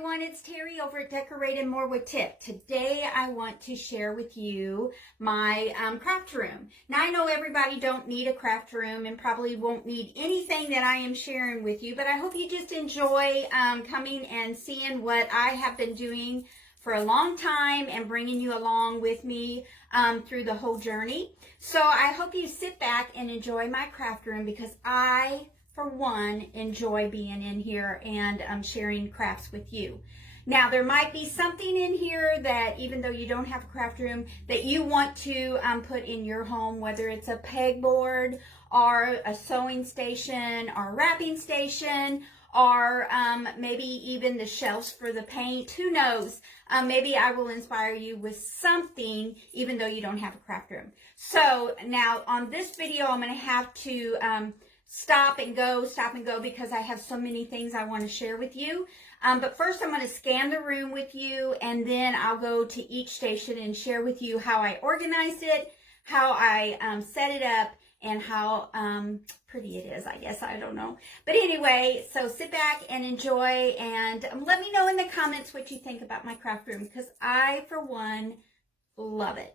everyone, it's Terry over at Decorating More with Tip. Today I want to share with you my craft room. Now I know everybody don't need a craft room and probably won't need anything that I am sharing with you, but I hope you just enjoy coming and seeing what I have been doing for a long time and bringing you along with me through the whole journey. So I hope you sit back and enjoy my craft room because I, for one, enjoy being in here and sharing crafts with you. Now, there might be something in here that, even though you don't have a craft room, that you want to put in your home, whether it's a pegboard or a sewing station or a wrapping station, or maybe even the shelves for the paint. Who knows? Maybe I will inspire you with something, even though you don't have a craft room. So now on this video, I'm going to have to stop and go because I have so many things I want to share with you. But first I'm going to scan the room with you, and then I'll go to each station and share with you how I organized it, how I set it up, and how pretty it is, I guess. I don't know. But anyway, so sit back and enjoy, and let me know in the comments what you think about my craft room, because I, for one, love it.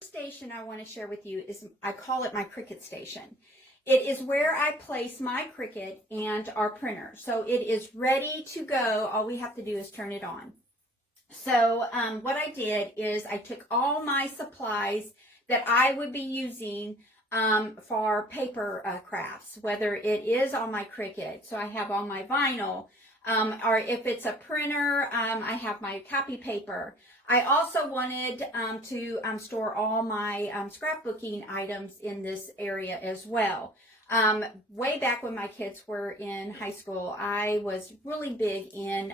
Station I want to share with you is, I call it my Cricut station. It is where I place my Cricut and our printer. So it is ready to go. All we have to do is turn it on. So what I did is I took all my supplies that I would be using for paper crafts, whether it is on my Cricut. So I have all my vinyl, or if it's a printer, I have my copy paper. I also wanted to store all my scrapbooking items in this area as well. Way back when my kids were in high school, I was really big in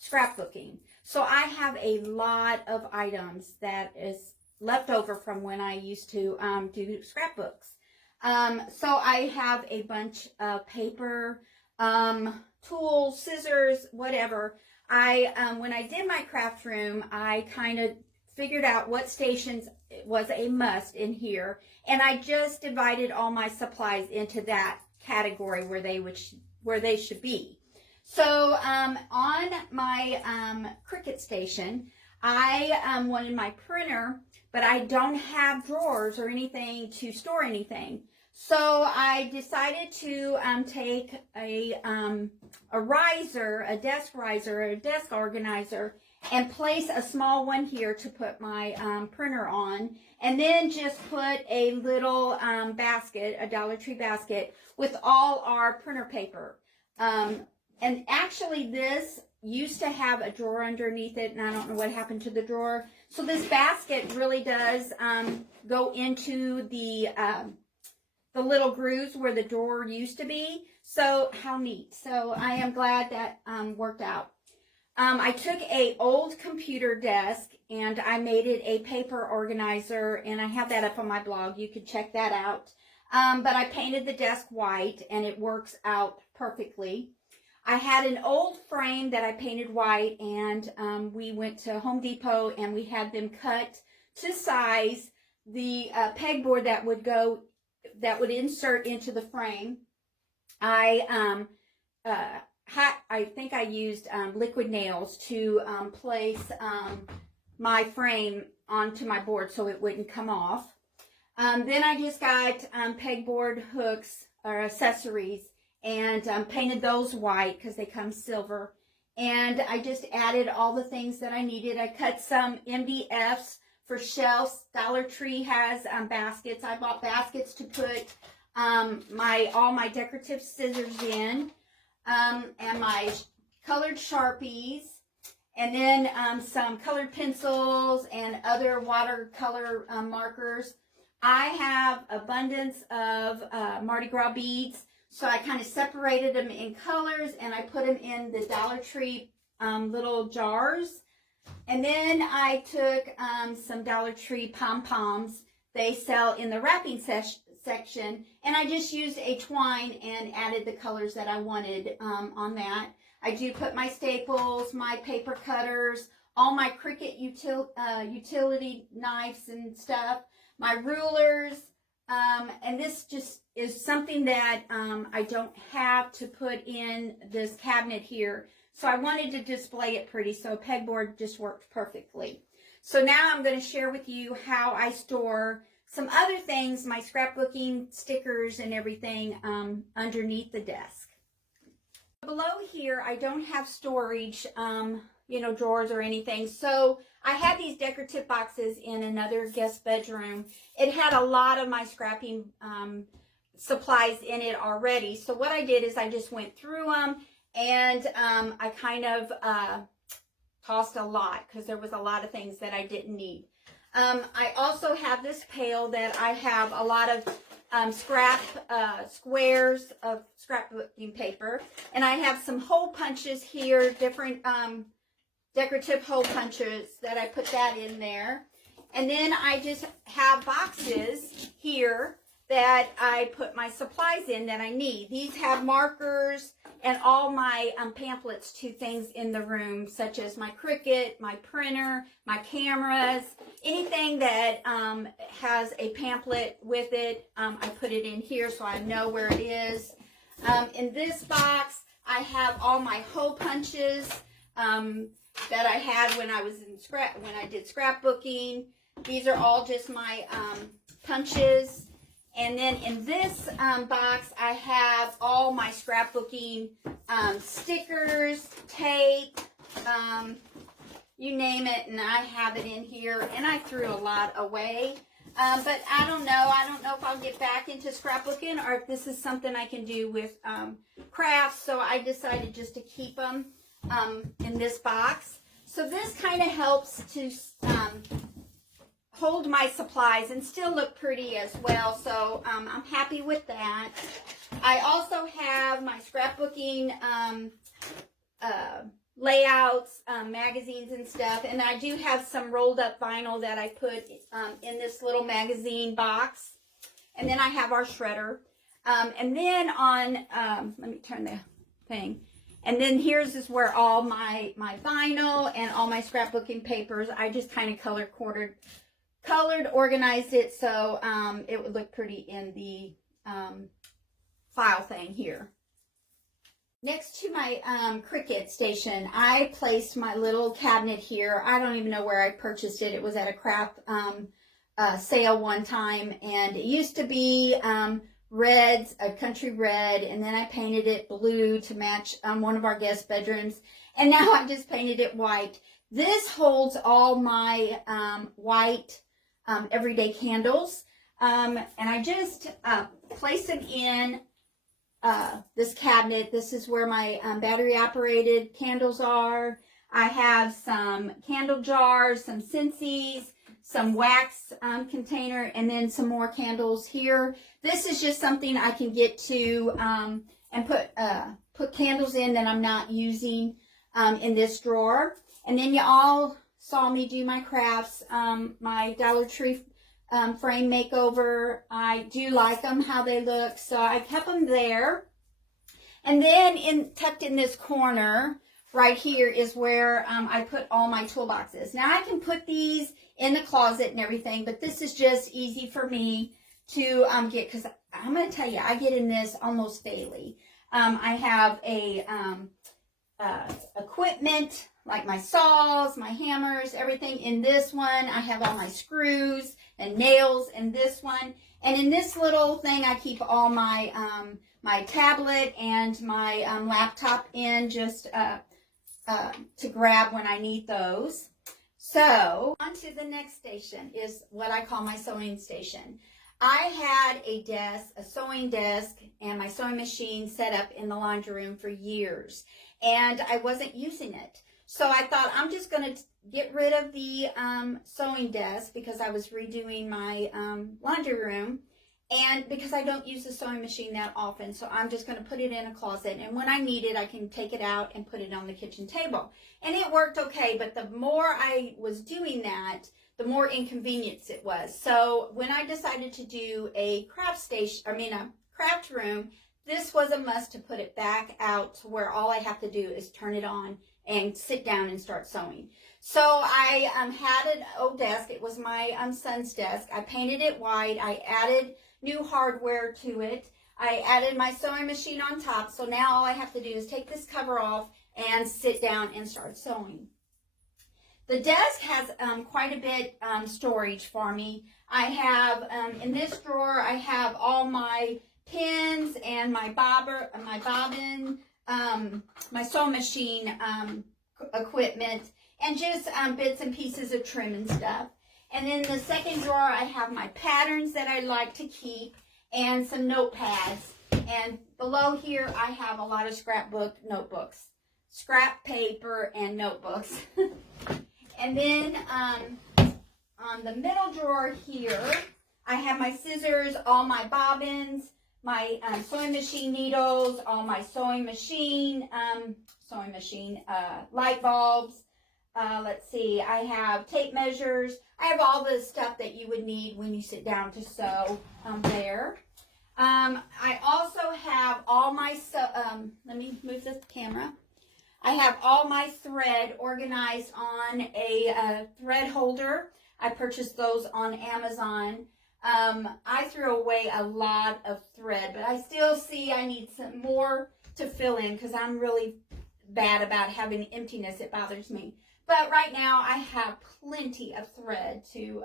scrapbooking. So I have a lot of items that is left over from when I used to do scrapbooks. So I have a bunch of paper, tools, scissors, whatever. When I did my craft room, I kind of figured out what stations was a must in here, and I just divided all my supplies into that category where they should be. So on my Cricut station, I wanted my printer, but I don't have drawers or anything to store anything. So I decided to take a riser, a desk riser, a desk organizer, and place a small one here to put my printer on, and then just put a little basket, a Dollar Tree basket, with all our printer paper. And actually this used to have a drawer underneath it, and I don't know what happened to the drawer. So this basket really does go into the little grooves where the drawer used to be. So how neat. So I am glad that worked out. I took a old computer desk and I made it a paper organizer, and I have that up on my blog. You could check that out. But I painted the desk white and it works out perfectly. I had an old frame that I painted white, and we went to Home Depot and we had them cut to size the pegboard that would insert into the frame. I think I used liquid nails to place my frame onto my board so it wouldn't come off. Then I just got pegboard hooks or accessories, and painted those white because they come silver. And I just added all the things that I needed. I cut some MDFs for shelves. Dollar Tree has baskets. I bought baskets to put all my decorative scissors in, and my colored Sharpies, and then some colored pencils and other watercolor markers. I have abundance of Mardi Gras beads. So I kind of separated them in colors, and I put them in the Dollar Tree little jars. And then I took some Dollar Tree pom-poms. They sell in the wrapping section. And I just used a twine and added the colors that I wanted on that. I do put my staples, my paper cutters, all my Cricut utility knives and stuff, my rulers. And this just is something that I don't have to put in this cabinet here. So I wanted to display it pretty, so pegboard just worked perfectly. So now I'm going to share with you how I store some other things, my scrapbooking stickers and everything underneath the desk. Below here, I don't have storage, drawers or anything. So I had these decorative boxes in another guest bedroom. It had a lot of my scrapping supplies in it already. So what I did is I just went through them, and I kind of tossed a lot because there was a lot of things that I didn't need. I also have this pail that I have a lot of squares of scrapbooking paper, and I have some hole punches here, different decorative hole punches that I put that in there. And then I just have boxes here that I put my supplies in that I need. These have markers and all my pamphlets to things in the room, such as my Cricut, my printer, my cameras, anything that has a pamphlet with it. I put it in here so I know where it is. In this box, I have all my hole punches that I had when I was when I did scrapbooking. These are all just my punches. And then in this box, I have all my scrapbooking stickers, tape, you name it, and I have it in here. And I threw a lot away. But I don't know. I don't know if I'll get back into scrapbooking or if this is something I can do with crafts. So I decided just to keep them in this box. So this kind of helps to hold my supplies and still look pretty as well. So I'm happy with that. I also have my scrapbooking layouts, magazines and stuff. And I do have some rolled up vinyl that I put in this little magazine box. And then I have our shredder. And then on, let me turn the thing. And then here's is where all my vinyl and all my scrapbooking papers, I just kind of colored, organized it so it would look pretty in the file thing here. Next to my Cricut station, I placed my little cabinet here. I don't even know where I purchased it. It was at a craft sale one time, and it used to be reds, a country red, and then I painted it blue to match one of our guest bedrooms, and now I just painted it white. This holds all my white everyday candles, and I just place them in this cabinet. This is where my battery operated candles are. I have some candle jars, some Scentsies, some wax container, and then some more candles here. This is just something I can get to and put candles in that I'm not using in this drawer. And then you all saw me do my crafts, my Dollar Tree frame makeover. I do like them, how they look, so I kept them there. And then tucked in this corner right here is where I put all my toolboxes. Now I can put these in the closet and everything, but this is just easy for me to get, because I'm going to tell you, I get in this almost daily. I have a equipment like my saws, my hammers, everything in this one. I have all my screws and nails in this one. And in this little thing, I keep all my my tablet and my laptop in, just to grab when I need those. So on to the next station is what I call my sewing station. I had a desk, a sewing desk, and my sewing machine set up in the laundry room for years, and I wasn't using it. So I thought, I'm just going to get rid of the sewing desk because I was redoing my laundry room, and because I don't use the sewing machine that often. So I'm just going to put it in a closet, and when I need it, I can take it out and put it on the kitchen table. And it worked okay, but the more I was doing that, the more inconvenience it was. So when I decided to do a craft room, this was a must to put it back out to where all I have to do is turn it on and sit down and start sewing. So I had an old desk. It was my son's desk. I painted it white. I added new hardware to it. I added my sewing machine on top. So now all I have to do is take this cover off and sit down and start sewing. The desk has quite a bit storage for me. I have, in this drawer, I have all my pins and my bobbin, my sewing machine equipment, and just bits and pieces of trim and stuff. And in the second drawer, I have my patterns that I like to keep and some notepads. And below here, I have a lot of scrap paper and notebooks. And then on the middle drawer here, I have my scissors, all my bobbins, my sewing machine needles, all my sewing machine light bulbs. Let's see, I have tape measures. I have all the stuff that you would need when you sit down to sew there. I also have all my, let me move the camera. I have all my thread organized on a thread holder. I purchased those on Amazon. I threw away a lot of thread, but I still see I need some more to fill in because I'm really bad about having emptiness. It bothers me. But right now I have plenty of thread to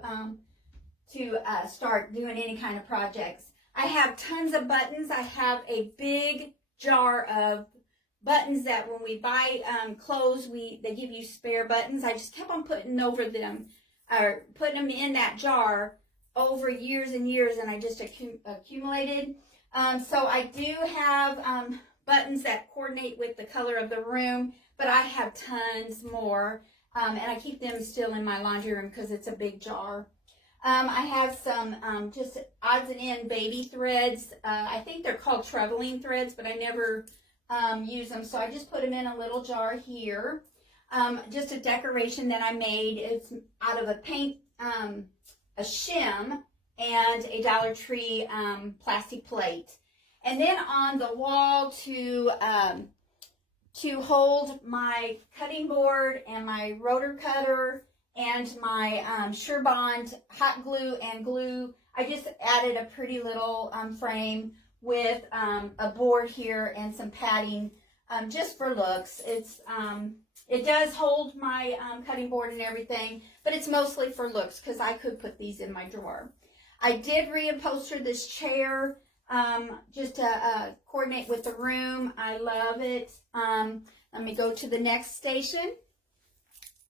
start doing any kind of projects. I have tons of buttons. I have a big jar of buttons that when we buy clothes, they give you spare buttons. I just kept on putting over them, or putting them in that jar over years and years, and I just accumulated. So I do have buttons that coordinate with the color of the room, but I have tons more, and I keep them still in my laundry room because it's a big jar. I have some just odds and ends baby threads. I think they're called traveling threads, but I never use them, so I just put them in a little jar here. Just a decoration that I made. It's out of a paint, a shim, and a Dollar Tree plastic plate. And then on the wall to hold my cutting board and my rotor cutter and my Surebond hot glue and glue, I just added a pretty little frame with a board here and some padding just for looks. It does hold my cutting board and everything, but it's mostly for looks because I could put these in my drawer. I did reupholster this chair just to coordinate with the room. I love it. Let me go to the next station.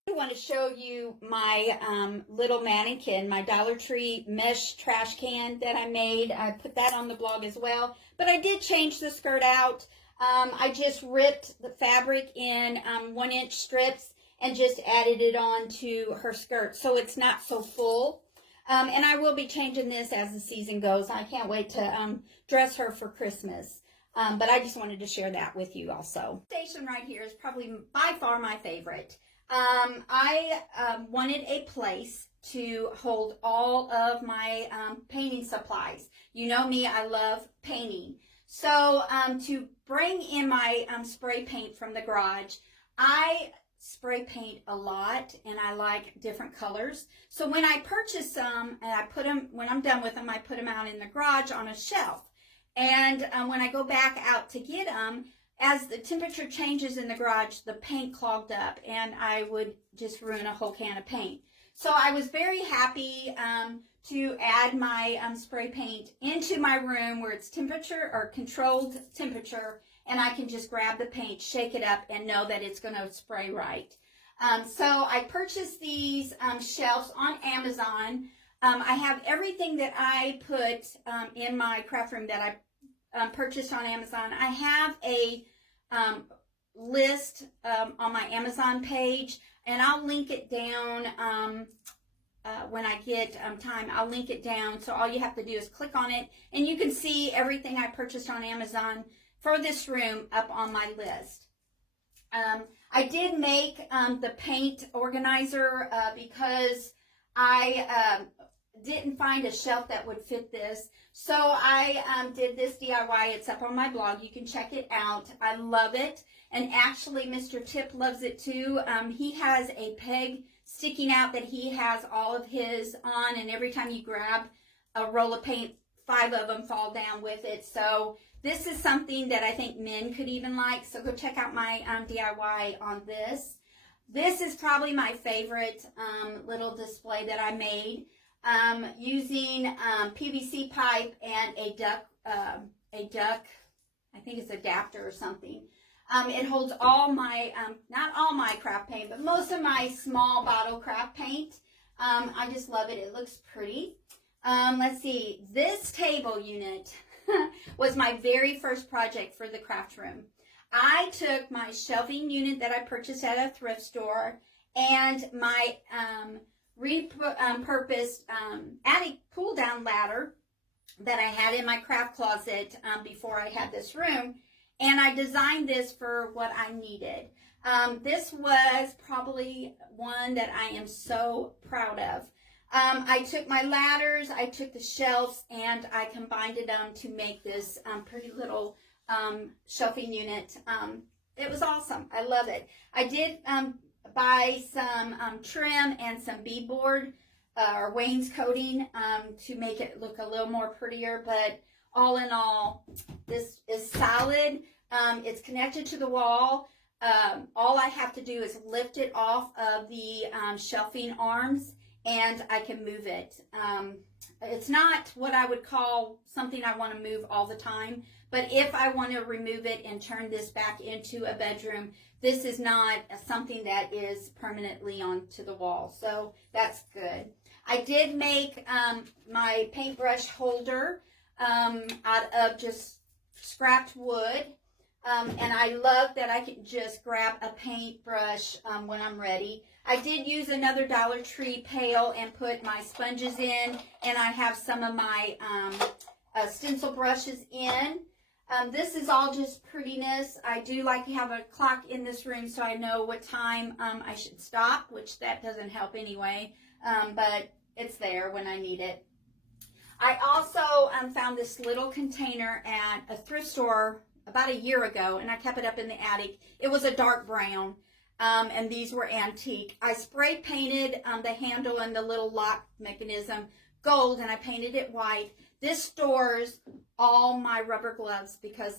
I want to show you my little mannequin, my Dollar Tree mesh trash can that I made. I put that on the blog as well, but I did change the skirt out. I just ripped the fabric in 1-inch strips and just added it on to her skirt so it's not so full. And I will be changing this as the season goes. I can't wait to dress her for Christmas. But I just wanted to share that with you also. Station right here is probably by far my favorite. I wanted a place to hold all of my painting supplies. You know me, I love painting. So to bring in my spray paint from the garage, I spray paint a lot and I like different colors. So when I purchase some and I put them, when I'm done with them, I put them out in the garage on a shelf. And when I go back out to get them, as the temperature changes in the garage, the paint clogged up and I would just ruin a whole can of paint. So I was very happy to add my spray paint into my room where it's temperature or controlled temperature, and I can just grab the paint, shake it up, and know that it's going to spray right. So I purchased these shelves on Amazon. I have everything that I put in my craft room that I purchased on Amazon. I have a list on my Amazon page, and I'll link it down when I get time. I'll link it down, so all you have to do is click on it, and you can see everything I purchased on Amazon for this room up on my list. I did make the paint organizer because I didn't find a shelf that would fit this. So I did this DIY. It's up on my blog. You can check it out. I love it. And actually, Mr. Tip loves it too. He has a peg sticking out that he has all of his on, and every time you grab a roll of paint, 5 of them fall down with it. So this is something that I think men could even like. So go check out my DIY on this. This is probably my favorite little display that I made. Using PVC pipe and a duck, I think it's adapter or something. It holds all my, not all my craft paint, but most of my small bottle craft paint. I just love it. It looks pretty. Let's see. This table unit was my very first project for the craft room. I took my shelving unit that I purchased at a thrift store and my repurposed attic pull-down ladder that I had in my craft closet before I had this room, and I designed this for what I needed. This was probably one that I am so proud of. I took my ladders, I took the shelves, and I combined them to make this pretty little shelving unit. It was awesome. I love it. I did buy some trim and some beadboard or wainscoting to make it look a little more prettier, but all in all, this is solid. It's connected to the wall. All I have to do is lift it off of the shelving arms and I can move it. It's not what I would call something I want to move all the time, but if I want to remove it and turn this back into a bedroom, this is not something that is permanently onto the wall, so that's good. I did make my paintbrush holder out of just scrapped wood, and I love that I can just grab a paintbrush when I'm ready. I did use another Dollar Tree pail and put my sponges in, and I have some of my stencil brushes in. This is all just prettiness. I do like to have a clock in this room so I know what time I should stop, which that doesn't help anyway, but it's there when I need it. I also found this little container at a thrift store about a year ago, and I kept it up in the attic. It was a dark brown, and these were antique. I spray painted the handle and the little lock mechanism gold, and I painted it white. This stores all my rubber gloves because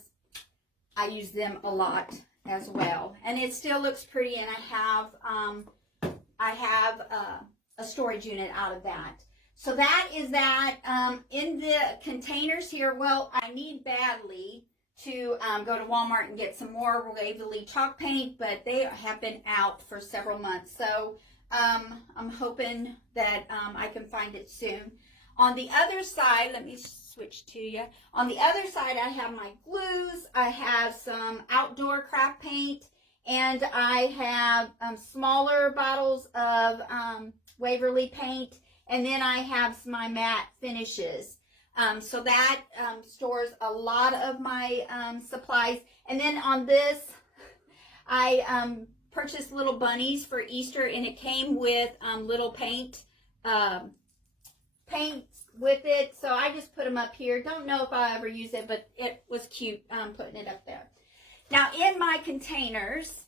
I use them a lot. as well. And it still looks pretty, and I have a storage unit out of that. So that is that. In the containers here, well, I need badly to go to Walmart and get some more Waverly chalk paint, but they have been out for several months. So I'm hoping that I can find it soon. On the other side, let me switch to you. On the other side, I have my glues. I have some outdoor craft paint, and I have smaller bottles of Waverly paint, and then I have my matte finishes. So that stores a lot of my supplies. And then on this, I purchased little bunnies for Easter, and it came with little paint with it. So I just put them up here. Don't know if I'll ever use it, but it was cute putting it up there. Now in my containers,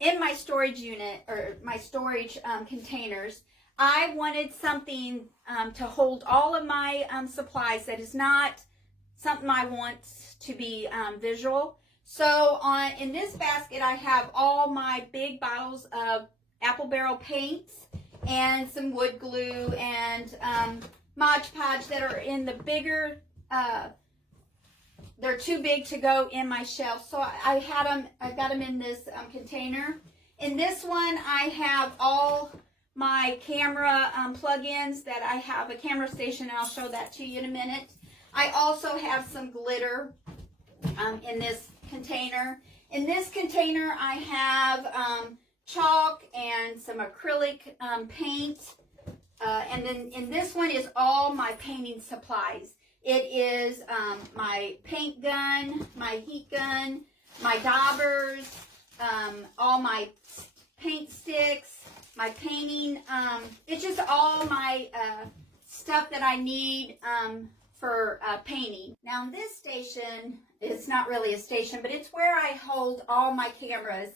in my storage unit, or my storage containers, I wanted something to hold all of my supplies that is not something I want to be visual. So in this basket, I have all my big bottles of apple barrel paints and some wood glue and Mod Podge that are in the bigger, they're too big to go in my shelf. So I got them in this container. In this one, I have all my camera plug-ins that I have a camera station, and I'll show that to you in a minute. I also have some glitter in this container. In this container, I have chalk and some acrylic paint. And then in this one is all my painting supplies. It is my paint gun, my heat gun, my daubers, all my paint sticks, my painting. It's just all my stuff that I need for painting. Now this station, it's not really a station, but it's where I hold all my cameras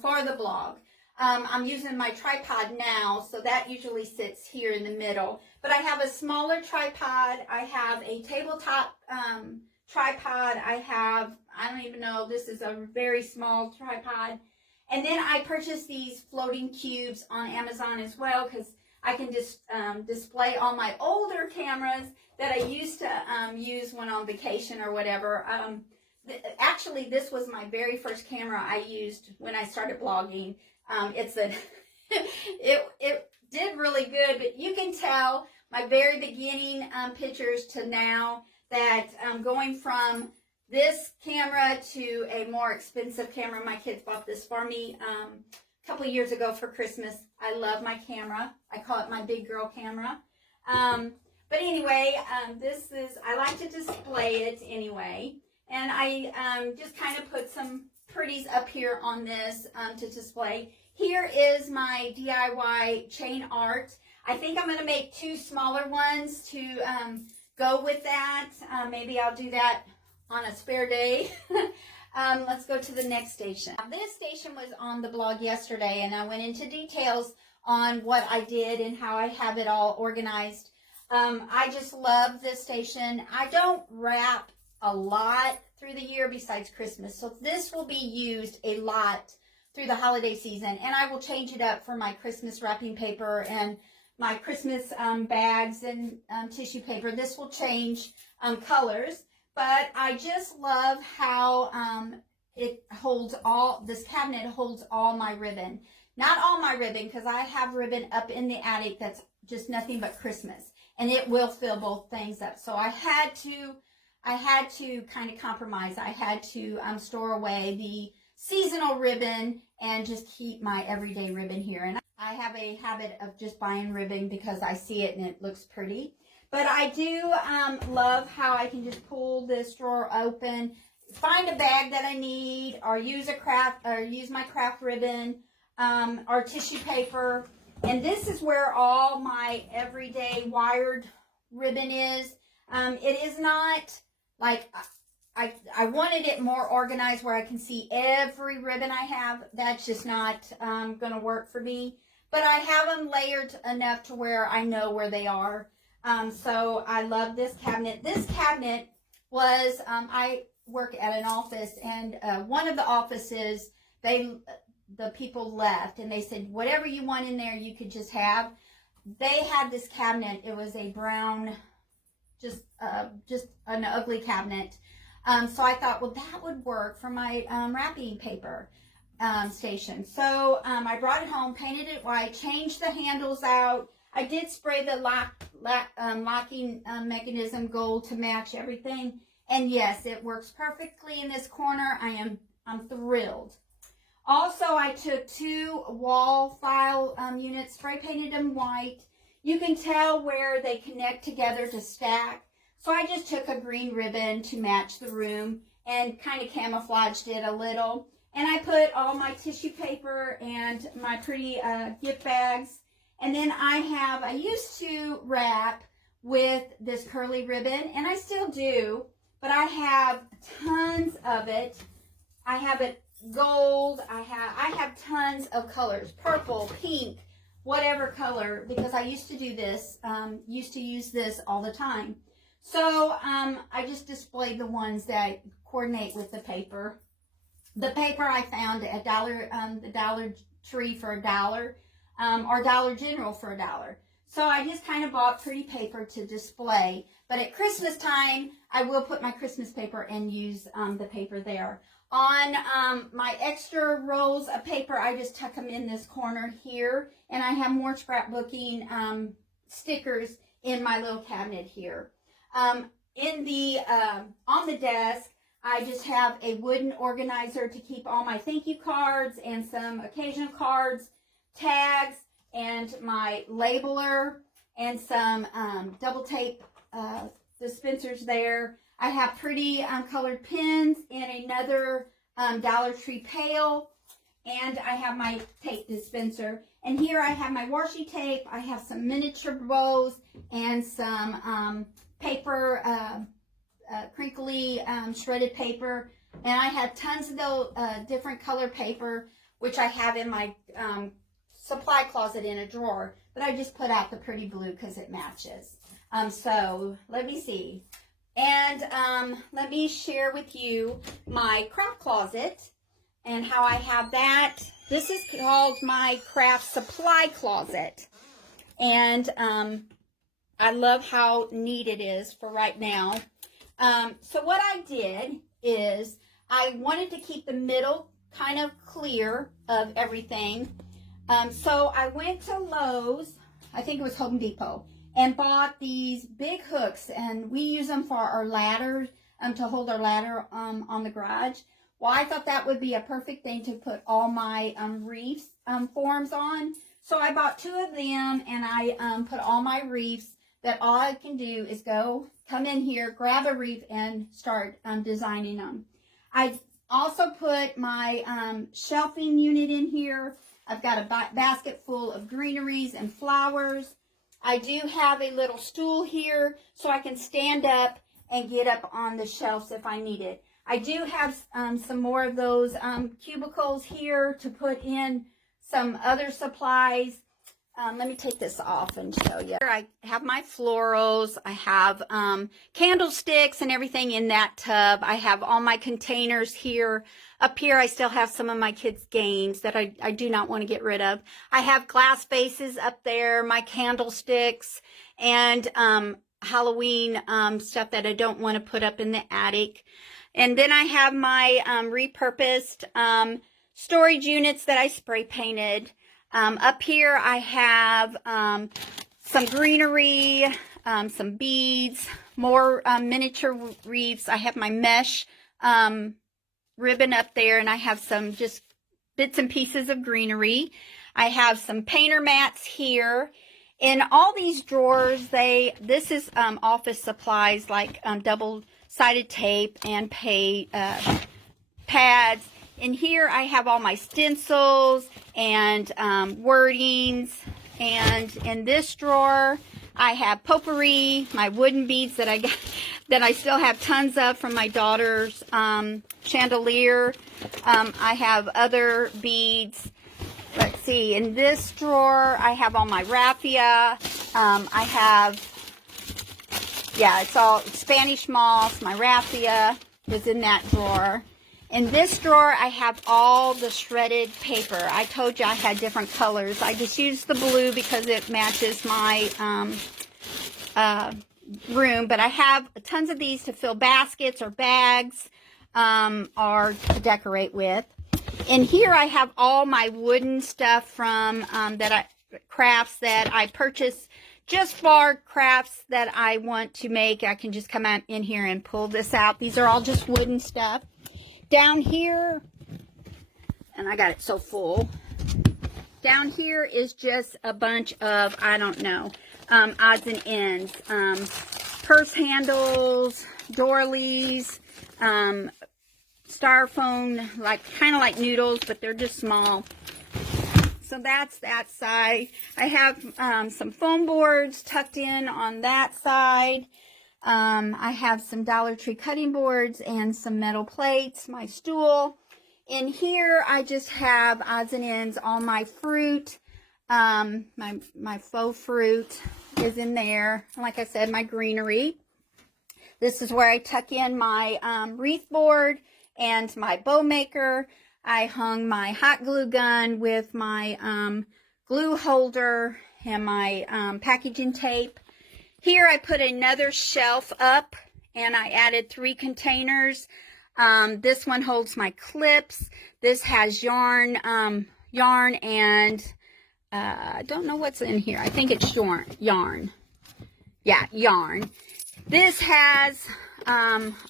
for the blog. I'm using my tripod now, so that usually sits here in the middle. But I have a smaller tripod. I have a tabletop tripod. I don't even know, this is a very small tripod. And then I purchased these floating cubes on Amazon as well, because I can just display all my older cameras that I used to use when on vacation or whatever. Actually, this was my very first camera I used when I started blogging. It did really good, but you can tell my very beginning pictures to now that going from this camera to a more expensive camera. My kids bought this for me a couple of years ago for Christmas. I love my camera. I call it my big girl camera. But anyway, I like to display it anyway. And I just kind of put some pretties up here on this to display. Here is my DIY chain art. I think I'm going to make 2 smaller ones to go with that. Maybe I'll do that on a spare day. Let's go to the next station. Now, this station was on the blog yesterday, and I went into details on what I did and how I have it all organized. I just love this station. I don't wrap a lot through the year besides Christmas, so this will be used a lot through the holiday season, and I will change it up for my Christmas wrapping paper and my Christmas bags and tissue paper. This will change colors, but I just love how it holds this cabinet holds all my ribbon. Not all my ribbon, because I have ribbon up in the attic that's just nothing but Christmas, and it will fill both things up. So I had to kind of compromise. I had to store away the seasonal ribbon and just keep my everyday ribbon here. And I have a habit of just buying ribbon because I see it and it looks pretty. But I do love how I can just pull this drawer open, find a bag that I need, or use my craft ribbon, or tissue paper. And this is where all my everyday wired ribbon is. It is not like, I wanted it more organized where I can see every ribbon I have. That's just not going to work for me. But I have them layered enough to where I know where they are. So I love this cabinet. This cabinet was, I work at an office, and one of the offices, the people left, and they said, whatever you want in there, you could just have. They had this cabinet. It was a brown, just an ugly cabinet. So I thought, well, that would work for my wrapping paper station. So I brought it home, painted it white, changed the handles out. I did spray the locking mechanism gold to match everything. And yes, it works perfectly in this corner. I'm thrilled. Also, I took 2 wall file units, spray painted them white. You can tell where they connect together to stack. So I just took a green ribbon to match the room and kind of camouflaged it a little. And I put all my tissue paper and my pretty gift bags. And then I used to wrap with this curly ribbon, and I still do, but I have tons of it. I have it gold. I have tons of colors, purple, pink, whatever color, because I used to do this, used to use this all the time. So I just displayed the ones that coordinate with the paper. The paper I found at the Dollar Tree for $1, or Dollar General for $1. So I just kind of bought pretty paper to display. But at Christmas time, I will put my Christmas paper and use the paper there. On my extra rolls of paper, I just tuck them in this corner here. And I have more scrapbooking stickers in my little cabinet here. On the desk, I just have a wooden organizer to keep all my thank you cards and some occasional cards, tags, and my labeler, and some double tape dispensers there. I have pretty colored pens in another Dollar Tree pail, and I have my tape dispenser. And here I have my washi tape. I have some miniature bows and some paper, crinkly shredded paper. And I have tons of those different color paper, which I have in my supply closet in a drawer. But I just put out the pretty blue because it matches. So let me see. And let me share with you my craft closet and how I have that. This is called my craft supply closet. And I love how neat it is for right now. So what I did is I wanted to keep the middle kind of clear of everything. So I went to Lowe's, I think it was Home Depot, and bought these big hooks, and we use them for our ladders, to hold our ladder on the garage. Well, I thought that would be a perfect thing to put all my wreaths forms on. So I bought 2 of them, and I put all my wreaths that all I can do is come in here, grab a wreath, and start designing them. I also put my shelving unit in here. I've got a basket full of greeneries and flowers. I do have a little stool here so I can stand up and get up on the shelves if I need it. I do have some more of those cubicles here to put in some other supplies. Let me take this off and show you. I have my florals. I have candlesticks and everything in that tub. I have all my containers here. Up here, I still have some of my kids' games that I do not want to get rid of. I have glass vases up there, my candlesticks, and Halloween stuff that I don't want to put up in the attic. And then I have my repurposed storage units that I spray painted. Up here I have some greenery, some beads, more miniature wreaths. I have my mesh ribbon up there, and I have some just bits and pieces of greenery. I have some painter mats here. In all these drawers, this is office supplies like double-sided tape and pads. In here, I have all my stencils and wordings. And in this drawer, I have potpourri, my wooden beads that I got, that I still have tons of from my daughter's chandelier. I have other beads. Let's see. In this drawer, I have all my raffia. I have, yeah, it's all Spanish moss, my raffia. is in that drawer. In this drawer, I have all the shredded paper. I told you I had different colors. I just used the blue because it matches my room, but I have tons of these to fill baskets or bags or to decorate with. In here, I have all my wooden stuff from crafts that I purchased just for crafts that I want to make. I can just come out in here and pull this out. These are all just wooden stuff. Down here, and I got it so full, down here is just a bunch of, I don't know, odds and ends. Purse handles, doilies, styrofoam, kind of like noodles, but they're just small. So that's that side. I have some foam boards tucked in on that side. I have some Dollar Tree cutting boards and some metal plates, my stool. In here, I just have odds and ends, all my fruit. My faux fruit is in there. Like I said, my greenery. This is where I tuck in my wreath board and my bow maker. I hung my hot glue gun with my glue holder and my packaging tape. Here I put another shelf up and I added 3 containers. This one holds my clips. This has yarn and I don't know what's in here. I think it's yarn. Yeah, yarn. This has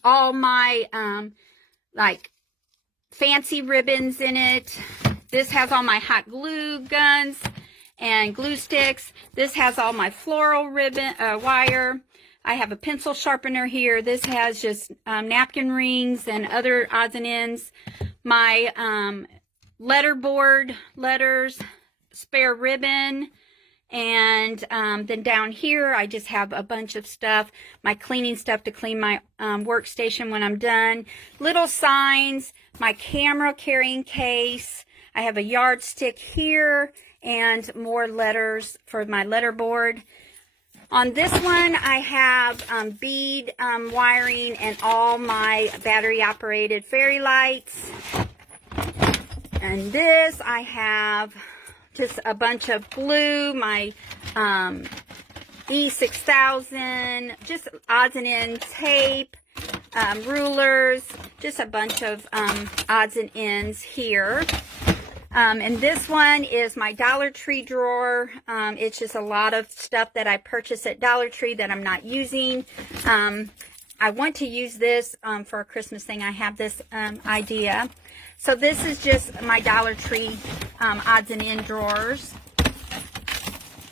all my like fancy ribbons in it. This has all my hot glue guns and glue sticks. This has all my floral ribbon wire. I have a pencil sharpener here. This has just napkin rings and other odds and ends. My letterboard letters, spare ribbon, and then down here I just have a bunch of stuff, my cleaning stuff to clean my workstation when I'm done. Little signs, my camera carrying case. I have a yardstick here and more letters for my letterboard. On this one, I have bead wiring and all my battery-operated fairy lights. And this, I have just a bunch of glue, my E6000, just odds and ends tape, rulers, just a bunch of odds and ends here. And this one is my Dollar Tree drawer. It's just a lot of stuff that I purchased at Dollar Tree that I'm not using. I want to use this for a Christmas thing. I have this idea. So this is just my Dollar Tree odds and end drawers,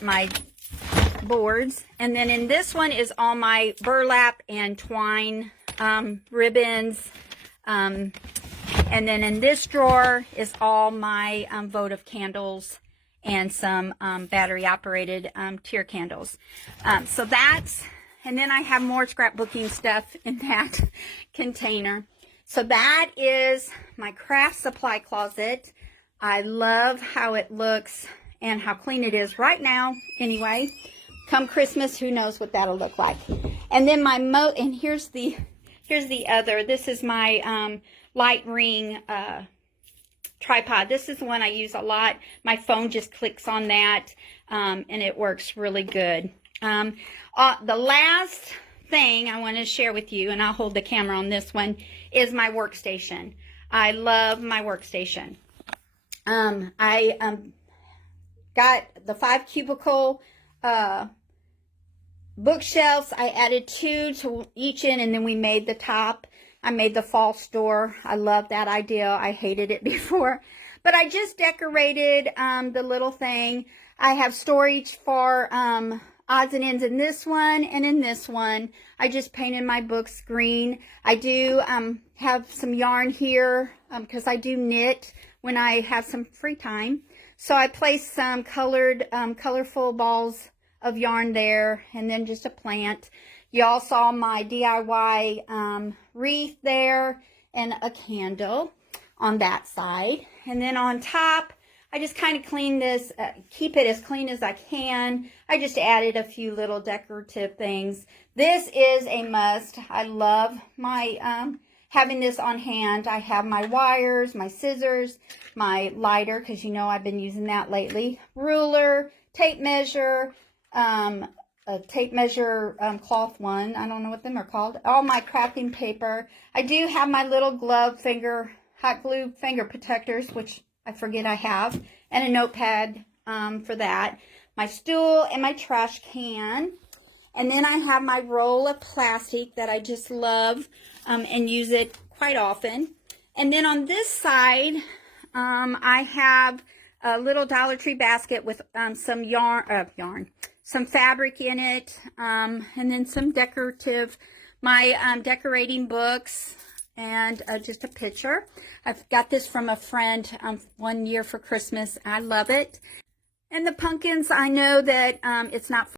my boards. And then in this one is all my burlap and twine ribbons. And then in this drawer is all my votive candles and some battery-operated tier candles. So that's, and then I have more scrapbooking stuff in that container. So that is my craft supply closet. I love how it looks and how clean it is right now. Anyway, come Christmas, who knows what that'll look like. And then my and here's the other. This is my light ring tripod. This is the one I use a lot. My phone just clicks on that and it works really good. The last thing I want to share with you, and I'll hold the camera on this one, is my workstation. I love my workstation. I got the 5 cubicle bookshelves. I added 2 to each end, and then we made the top. I made the false door. I love that idea. I hated it before. But I just decorated the little thing. I have storage for odds and ends in this one and in this one. I just painted my books green. I do have some yarn here because I do knit when I have some free time. So I placed some colorful balls of yarn there, and then just a plant. You all saw my DIY wreath there and a candle on that side. And then on top, I just kind of clean this, keep it as clean as I can. I just added a few little decorative things. This is a must. I love my having this on hand. I have my wires, my scissors, my lighter, because you know I've been using that lately, ruler, tape measure, a tape measure cloth one. I don't know what them are called. All my crafting paper. I do have my little glove finger, hot glue finger protectors, which I forget I have, and a notepad for that. My stool and my trash can. And then I have my roll of plastic that I just love and use it quite often. And then on this side, I have a little Dollar Tree basket with some some fabric in it, and then some decorative, my decorating books, and just a picture. I've got this from a friend one year for Christmas. I love it. And the pumpkins, I know that it's not